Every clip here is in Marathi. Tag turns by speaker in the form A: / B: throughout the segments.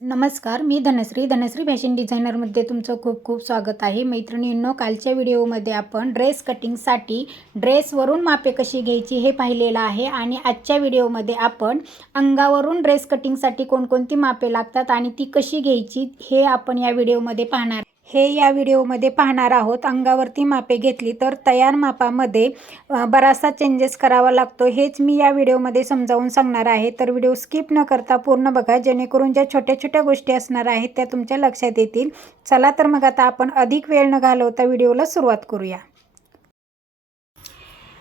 A: नमस्कार मी धनश्री. धनश्री फॅशन डिझायनरमध्ये तुमचं खूप खूप स्वागत आहे. मैत्रिणींनो कालच्या व्हिडिओमध्ये आपण ड्रेस कटिंगसाठी ड्रेसवरून मापे कशी घ्यायची हे पाहिलेलं आहे आणि आजच्या व्हिडिओमध्ये आपण अंगावरून ड्रेस कटिंगसाठी कोणकोणती मापे लागतात आणि ती कशी घ्यायची हे आपण या व्हिडिओमध्ये पाहणार हे या व्हिडिओमध्ये पाहणार आहोत. अंगावरती मापे घेतली तर तयार मापामध्ये बराचसा चेंजेस करावा लागतो. हेच मी या व्हिडिओमध्ये समजावून सांगणार आहे. तर व्हिडिओ स्किप न करता पूर्ण बघा. जेणेकरून ज्या छोट्या छोट्या गोष्टी असणार आहेत त्या तुमच्या लक्षात येतील. चला तर मग आता आपण अधिक वेळ न घालवता व्हिडिओला सुरुवात करूया.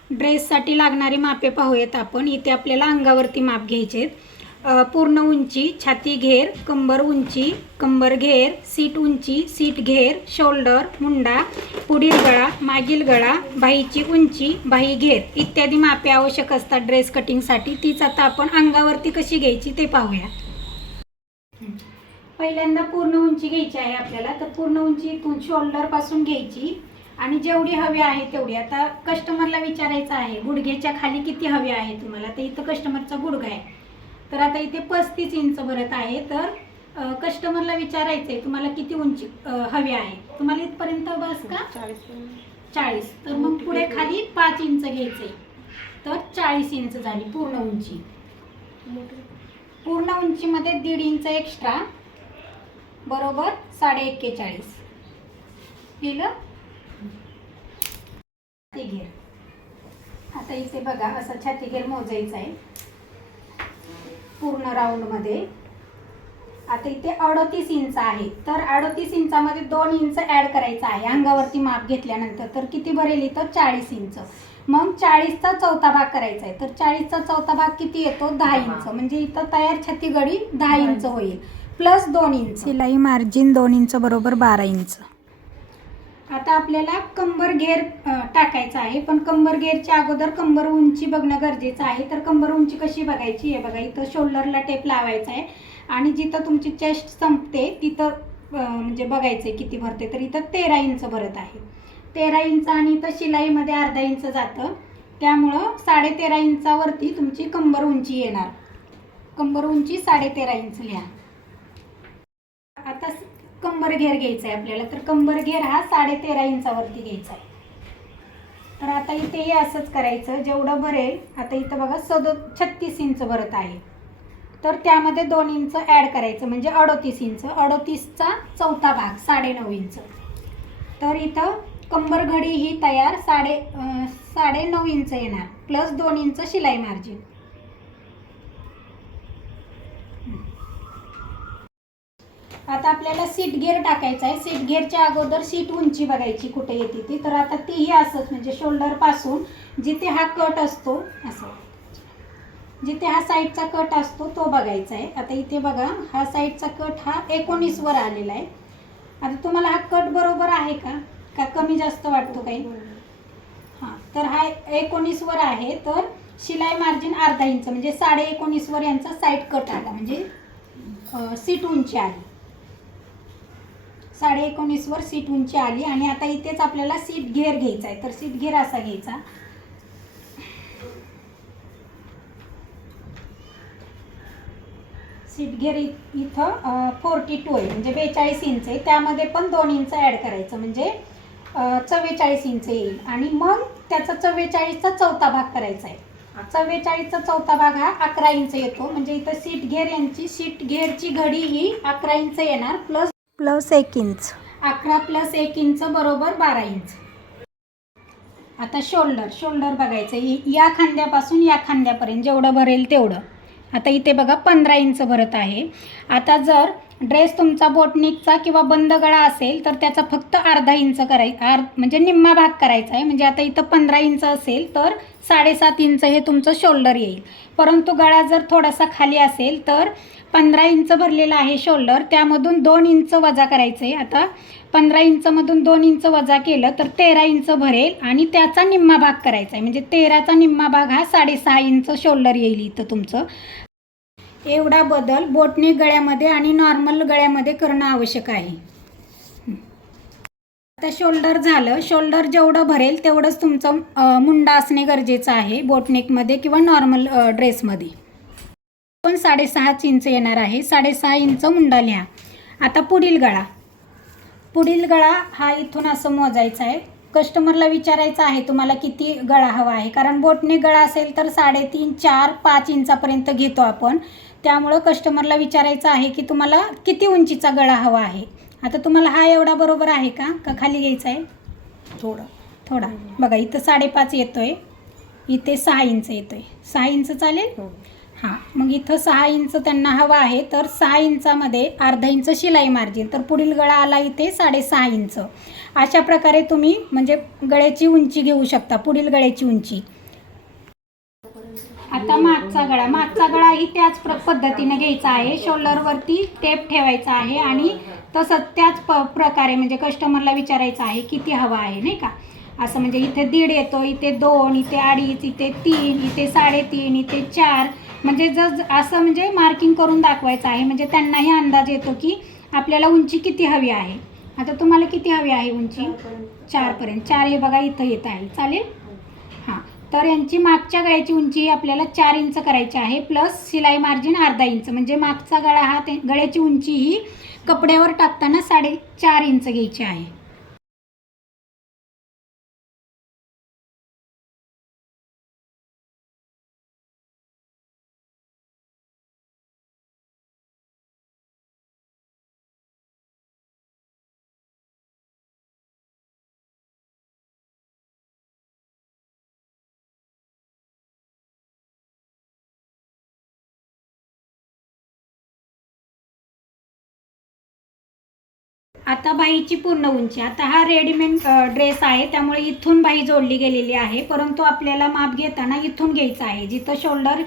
A: ड्रेससाठी लागणारी मापे पाहूयात आपण. इथे आपल्याला अंगावरती माप घ्यायचे आहेत. पूर्ण उंची छाती घेर कंबर उंची कंबर घेर सीट उंची सीट घेर शोल्डर मुंडा पुढील गळा मागील गळा बाहीची उंची बाही घेर इत्यादी मापे आवश्यक असतात ड्रेस कटिंगसाठी तीच आता आपण अंगावरती कशी घ्यायची ते पाहूया. पहिल्यांदा पूर्ण उंची घ्यायची आहे आपल्याला. तर पूर्ण उंची इथून शोल्डरपासून घ्यायची. आणि जेवढी हवी आहे तेवढी. आता कस्टमरला विचारायचं आहे गुडघ्याच्या खाली किती हवी आहे तुम्हाला? तर इथं कस्टमरचा गुडघा आहे. तर आता इथे पस्तीस इंच भरत आहे. तर कस्टमरला विचारायचं आहे तुम्हाला किती उंची हवी आहे? तुम्हाला इथपर्यंत बस का? चाळीस. तर मग पुढे खाली पाच इंच घ्यायचे तर चाळीस इंच झाली पूर्ण उंची. पूर्ण उंचीमध्ये दीड इंच एक्स्ट्रा बरोबर साडे एक्केचाळीस. केलं घेर आता इथे बघा असा छाती घेर मोजायचा आहे. पूर्ण राऊंडमध्ये आता इथे अडतीस इंच आहे. तर अडतीस इंचामध्ये दोन इंच ॲड करायचं आहे. अंगावरती माप घेतल्यानंतर तर किती भरेल इथं? चाळीस इंच मग चाळीसचा चौथा भाग करायचा आहे. तर चाळीसचा चौथा भाग किती येतो? दहा इंच म्हणजे इथं तयार छाती गडी दहा इंच होईल. प्लस दोन इंच सिलाई मार्जिन दोन इंच बरोबर बारा इंच आता आपल्याला कंबर घेर टाकायचा आहे. पण कंबर घेरच्या अगोदर कंबर उंची बघणं गरजेचं आहे. तर कंबर उंची कशी बघायची? आहे बघा इथं शोल्डरला टेप लावायचा आहे. आणि जिथं तुमची चेस्ट संपते तिथं म्हणजे बघायचं आहे किती भरते. तर इथं तेरा इंच भरत आहे. तेरा इंच आणि इथं शिलाईमध्ये अर्धा इंच जातं. त्यामुळं साडेतेरा इंचावरती तुमची कंबर उंची येणार. कंबर उंची साडेतेरा इंच लिहा. कंबर घेर घ्यायचा आहे आपल्याला. तर कंबर घेर हा साडेतेरा इंचावरती घ्यायचा आहे तर आता इथे हे असंच करायचं. जेवढं भरेल आता इथं बघा सदो छत्तीस इंच भरत आहे. तर त्यामध्ये दोन इंच ॲड करायचं. म्हणजे अडोतीस इंच. अडोतीसचा चौथा भाग साडेनऊ इंच. तर इथं कंबर घडी ही तयार साडे साडेनऊ इंच येणार. प्लस दोन इंच शिलाई मार्जिन. आता आपल्याला सीट गेअर टाकायचा आहे. सीट गेअरच्या अगोदर सीट उंची बघायची कुठे येते ती. तर आता तीही असंच म्हणजे शोल्डरपासून जिथे हा कट असतो असं. जिथे हा साईडचा कट असतो तो बघायचा आहे. आता इथे बघा हा साईडचा कट हा एकोणीसवर आलेला आहे. आता तुम्हाला हा कट बरोबर आहे का? का कमी जास्त वाटतो काही? हां तर हा एकोणीसवर आहे. तर शिलाई मार्जिन अर्धा इंच म्हणजे साडे एकोणीसवर यांचा साईड कट आला. म्हणजे सीट उंची आली. साडे एकोणीसवर सीट उंची आली आणि आता इथेच आपल्याला सीट घेर घ्यायचा आहे. तर सीट घेर असा घ्यायचा. सीट घेर इथं फोर्टी टू आहे. म्हणजे बेचाळीस इंच आहे. त्यामध्ये पण दोन इंच ॲड करायचं. म्हणजे चव्वेचाळीस इंच येईल. आणि मग त्याचा चव्वेचाळीसचा चौथा भाग करायचा आहे. चव्वेचाळीसचा चौथा भाग हा अकरा इंच येतो. म्हणजे इथं सीट घेर यांची सीट घेरची घडी ही अकरा इंच येणार. प्लस प्लस एक इंच. अकरा प्लस एक इंच बरोबर बारा इंच. आता शोल्डर शोल्डर बघायचं. या खांद्यापासून या खांद्यापर्यंत जेवढं भरेल तेवढं. आता इथे बघा पंधरा इंच भरत आहे. आता जर ड्रेस तुमचा बोटनिकचा किंवा बंद गळा असेल तर त्याचा फक्त अर्धा इंच कराय आर म्हणजे निम्मा भाग करायचा आहे. म्हणजे आता इथं पंधरा इंच असेल तर साडेसात इंच हे तुमचं शोल्डर येईल. परंतु गळा जर थोडासा खाली असेल तर पंधरा इंच भरलेला आहे शोल्डर. त्यामधून दोन इंच वजा करायचं आहे आता पंधरा इंचमधून दोन इंच वजा केलं तर तेरा इंच भरेल आणि त्याचा निम्मा भाग करायचा आहे. म्हणजे तेराचा निम्मा भाग हा साडेसहा इंच शोल्डर येईल इथं तुमचं. एवढा बदल बोटने गळ्यामध्ये आणि नॉर्मल गळ्यामध्ये करणं आवश्यक आहे. आता शोल्डर झालं. शोल्डर जेवढं भरेल तेवढंच तुमचं मुंडा असणे गरजेचं आहे बोटनेकमध्ये किंवा नॉर्मल ड्रेसमध्ये पण साडेसहाच इंच येणार आहे. साडेसहा इंच मुंडा लिहा आता पुढील गळा. पुढील गळा हा इथून असं मोजायचा आहे. कस्टमरला विचारायचं आहे तुम्हाला किती गळा हवा आहे? कारण बोटने गळा असेल तर साडेतीन चार पाच इंचापर्यंत घेतो आपण. त्यामुळं कस्टमरला विचारायचं आहे की तुम्हाला किती उंचीचा गळा हवा आहे? आता तुम्हाला हा एवढा बरोबर आहे का? का खाली घ्यायचा आहे?
B: थोडा.
A: थोडा. बघा इथं साडेपाच येतोय. इथे सहा इंच येतोय. सहा इंच चालेल? हां. मग इथं सहा इंच त्यांना हवा आहे तर सहा इंचामध्ये अर्धा इंच शिलाई मार्जिन. तर पुढील गळा आला इथे साडेसहा इंच. अशा प्रकारे तुम्ही म्हणजे गळ्याची उंची घेऊ शकता पुढील गळ्याची उंची. आता मागचा गळा. मागचा गळाही त्याच प्र पद्धतीने घ्यायचा आहे. शोल्डरवरती टेप ठेवायचा आहे आणि तसंच त्याच प प्रकारे म्हणजे कस्टमरला विचारायचं आहे किती हवा आहे नाही का? असं म्हणजे इथे दीड येतो इथे दोन इथे अडीच इथे तीन इथे साडेतीन इथे चार. म्हणजे जर असं म्हणजे मार्किंग करून दाखवायचं आहे. म्हणजे त्यांनाही अंदाज येतो की आपल्याला उंची किती हवी आहे. आता तुम्हाला किती हवी आहे उंची? चारपर्यंत. चार हे बघा इथं येत आहे. चालेल? तर यांची मागच्या गळ्याची उंची आपल्याला चार इंच करायची आहे प्लस शिलाई मार्जिन अर्धा इंच. म्हणजे मागचा गळा हा ते गळ्याची उंची ही कपड्यावर टाकताना साडेचार इंच घ्यायची आहे. आता बाईची पूर्ण उंची. आता हा रेडीमेड ड्रेस आहे त्यामुळे इथून बाई जोडली गेलेली आहे. परंतु आपल्याला माप घेताना इथून घ्यायचं आहे. जिथं शोल्डर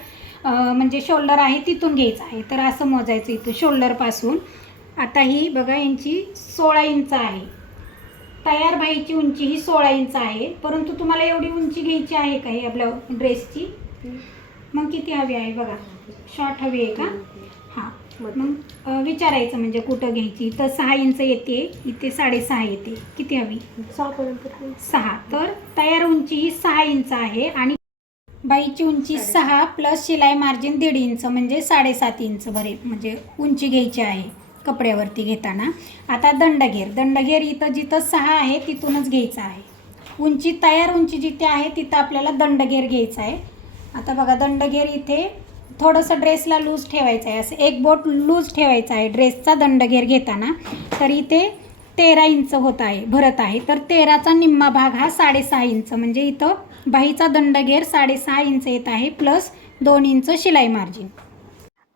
A: म्हणजे शोल्डर आहे तिथून घ्यायचं आहे. तर असं मोजायचं इथं शोल्डरपासून आता ही बघा यांची सोळा इंच आहे. तयार बाईची उंची ही सोळा इंच आहे. परंतु तुम्हाला एवढी उंची घ्यायची आहे का ही आपल्या ड्रेसची मग किती हवी आहे बघा. शॉर्ट हवी आहे का? मग विचारायचं म्हणजे कुठं घ्यायची? इथं सहा इंच येते इथे साडेसहा येते. किती हवी?
B: सहा पर्यंत
A: सहा. तर तयार उंची ही सहा इंच आहे आणि बाईची उंची सहा प्लस शिलाई मार्जिन दीड इंच म्हणजे साडेसात इंच भरे म्हणजे उंची घ्यायची आहे कपड्यावरती घेताना. आता दंडघेर. दंडघेर इथं जिथं सहा आहे तिथूनच घ्यायचं आहे. उंची तयार उंची जिथे आहे तिथं आपल्याला दंडघेर घ्यायचा आहे. आता बघा दंडघेर इथे थोडंसं ड्रेसला लूज ठेवायचं आहे. असं एक बोट लूज ठेवायचा आहे ड्रेसचा दंडघेर घेताना. तर इथे तेरा इंच होत आहे भरत आहे. तर तेराचा निम्मा भाग हा साडेसहा इंच. म्हणजे इथं बाहीचा दंडघेर साडेसहा इंच येत आहे प्लस दोन इंच शिलाई मार्जिन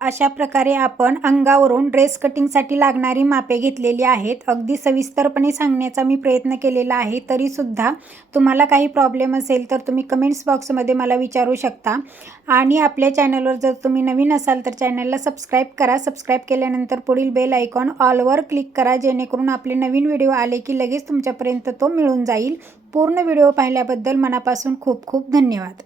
A: अशा प्रकारे आपण अंगावरून ड्रेस कटिंगसाठी लागणारी मापे घेतलेली आहेत. अगदी सविस्तरपणे सांगण्याचा मी प्रयत्न केलेला आहे. तरीसुद्धा तुम्हाला काही प्रॉब्लेम असेल तर तुम्ही कमेंट्स बॉक्समध्ये मला विचारू शकता. आणि आपल्या चॅनलवर जर तुम्ही नवीन असाल तर चॅनलला सबस्क्राईब करा. सबस्क्राईब केल्यानंतर पुढील बेल आयकॉन ऑलवर क्लिक करा. जेणेकरून आपले नवीन व्हिडिओ आले की लगेच तुमच्यापर्यंत तो मिळून जाईल. पूर्ण व्हिडिओ पाहिल्याबद्दल मनापासून खूप खूप धन्यवाद.